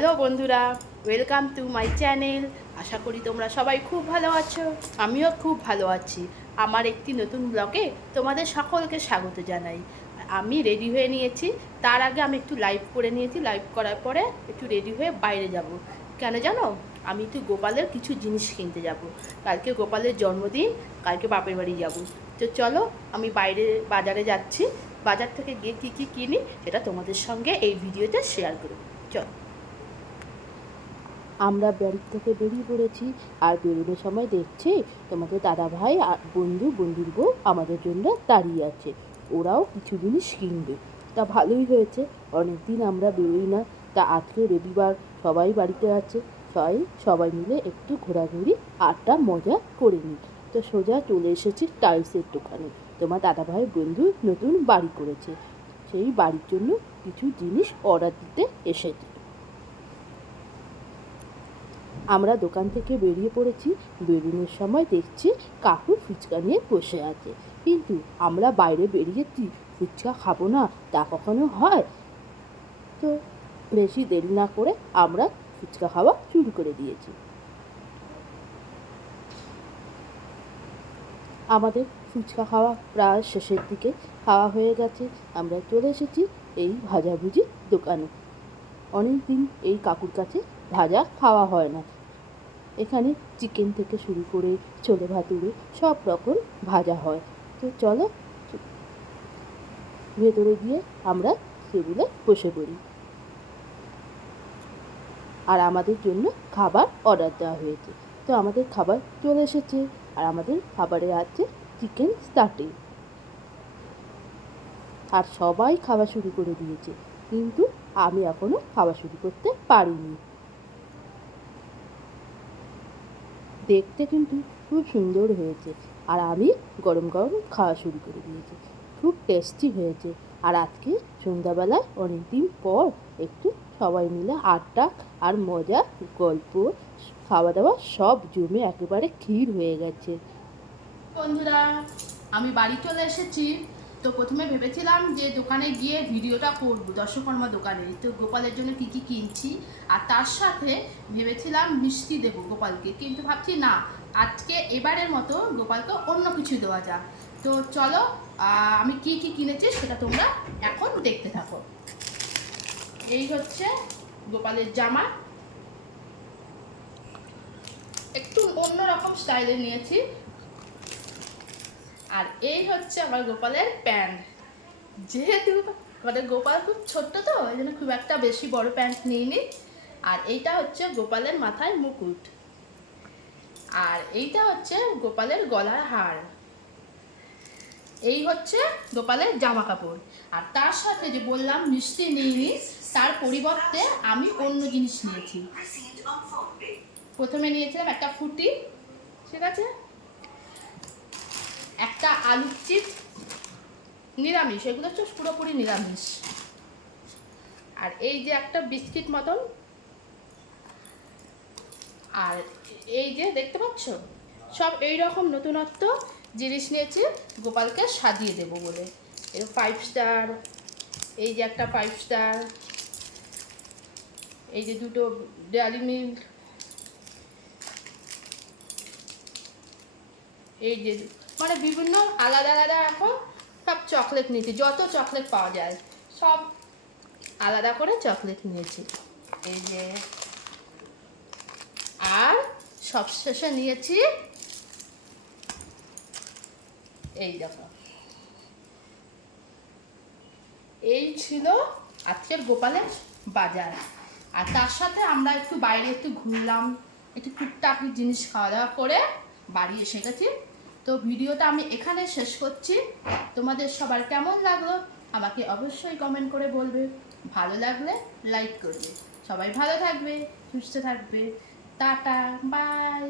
Hello বন্ধুরা welcome to my channel আশা করি তোমরা সবাই খুব ভালো আছো, আমিও খুব ভালো আছি। আমার একটি নতুন ব্লগে তোমাদের সকলকে স্বাগত জানাই। আমি রেডি হয়ে নিয়েছি, তার আগে আমি একটু লাইভ করে নিয়েছি। লাইভ করার পরে একটু রেডি হয়ে বাইরে যাব। কেন জানো? আমি একটু গোপালের কিছু জিনিস কিনতে যাব। কালকে গোপালের জন্মদিন, কালকে বাপের বাড়ি যাব। তো চলো, আমি বাইরে বাজারে যাচ্ছি। বাজার থেকে গিয়ে কী কী কিনি, সেটা তোমাদের সঙ্গে এই ভিডিওতে শেয়ার করব। চলো। আমরা বাড়ির থেকে বেরিয়ে পড়েছি। আর বেরোনোর সময় দেখছি তোমাদের দাদা ভাই আর বন্ধু, বন্ধুর বউ আমাদের জন্য দাঁড়িয়ে আছে। ওরাও কিছু জিনিস কিনবে তা ভালোই হয়েছে। অনেক দিন আমরা বেরোই না। তা আজকে রবিবার সবাই বাড়িতে আছে। সবাই সবাই মিলে একটু ঘোরাঘুরি, আড্ডা, মজা করে নিই। তো সোজা চলে এসেছি টাইলসের দোকানে। তোমার দাদা ভাই বন্ধু নতুন বাড়ি করেছে। সেই বাড়ির জন্য কিছু জিনিস অর্ডার দিতে এসেছি। আমরা দোকান থেকে বেরিয়ে পড়েছি। বেরোনোর সময় দেখছি কাকু ফুচকা নিয়ে বসে আছে। কিন্তু আমরা বাইরে বেরিয়েছি, ফুচকা খাব না, তা কখনো হয়? তো বেশি দেরি না করে আমরা ফুচকা খাওয়া শুরু করে দিয়েছি। আমাদের ফুচকা খাওয়া প্রায় শেষের দিকে খাওয়া হয়ে গেছে। আমরা চলে এসেছি এই ভাজাভুজি দোকানে। অনেক দিন এই কাকুর কাছে ভাজা খাওয়া হয় না। এখানে চিকেন থেকে শুরু করে ছোলে ভাতুরে সব রকম ভাজা হয়। তো চলো ভেতরে গিয়ে আমরা সেগুলো বসে পড়ি। আর আমাদের জন্য খাবার অর্ডার দেওয়া হয়েছে। তো আমাদের খাবার চলে এসেছে আর আমাদের খাবারে আছে চিকেন স্টার্টিং আর সবাই খাওয়া শুরু করে দিয়েছে। কিন্তু আমি এখনও খাওয়া শুরু করতে পারিনি। দেখতে কিন্তু খুব সুন্দর হয়েছে। আর আমি গরম গরম খাওয়া শুরু করে দিয়েছি। খুব টেস্টি হয়েছে। আর আজকে সন্ধ্যাবেলায় অনেক দিন পর একটু সবাই মিলে আড্ডা আর মজা, গল্প খাওয়া দাওয়া সব জমে একেবারে ক্ষীর হয়ে গেছে। বন্ধুরা, আমি বাড়ি চলে এসেছি। তো প্রথমে ভেবেছিলাম যে দোকানে গিয়ে ভিডিওটা করব দর্শকর্মা দোকানে। তো গোপালের জন্য কি কি কিনছি? আর তার সাথে ভেবেছিলাম মিষ্টি দেব গোপালকে, কিন্তু ভাবছি না, আজকে এবারের মতো গোপালকে অন্য কিছু দেওয়া যাক। তো চলো আমি কি কি কিনেছি সেটা তোমরা এখন দেখতে থাকো। এই হচ্ছে গোপালের জামা। একটু অন্যরকম স্টাইলে নিয়েছি। আর এই হচ্ছে আমার গোপালের প্যান্ট। যেহেতু আমাদের গোপাল খুব ছোট্ট তো ওই জন্য খুব একটা বেশি বড় প্যান্ট নিইনি। আর এইটা হচ্ছে গোপালের মাথায় মুকুট। আর এইটা হচ্ছে গোপালের গলার হার। এই হচ্ছে গোপালের জামা কাপড় আর তার সাথে যে বললাম মিষ্টি নিইনি, তার পরিবর্তে আমি অন্য জিনিস নিয়েছি। প্রথমে নিয়েছিলাম একটা ফুটি ঠিক আছে? একটা আলুর চিপ নিরামিষ, এগুলো হচ্ছে পুরোপুরি নিরামিষ। আর এই যে একটা বিস্কিট মতন, আর এই যে দেখতে পাচ্ছ? সব এই রকম নতুনত্ব জিনিস নিয়েছি, গোপালকে সাজিয়ে দেবো বলে। এই ফাইভ স্টার এই যে একটা ফাইভ স্টার এই যে দুটো ডেয়ারি মিল্ক এই যে মানে বিভিন্ন আলাদা আলাদা এখন সব চকলেট নিয়েছি, যত চকলেট পাওয়া যায়, সব আলাদা করে চকলেট নিয়েছি। এই যে, আর সবশেষে নিয়েছি, এই দেখো। এই ছিল আজকের গোপালের বাজার। আর তার সাথে আমরা একটু বাইরে একটু ঘুরলাম, একটু টুকটাকি জিনিস খাওয়া দাওয়া করে বাড়ি এসে গেছি। তো ভিডিওটা আমি এখানে শেষ করছি। তোমাদের সবার কেমন লাগল? আমাকে অবশ্যই কমেন্ট করে বলবে। ভালো লাগলে লাইক করবে। সবাই ভালো থাকবে, সুস্থ থাকবে। Tata bye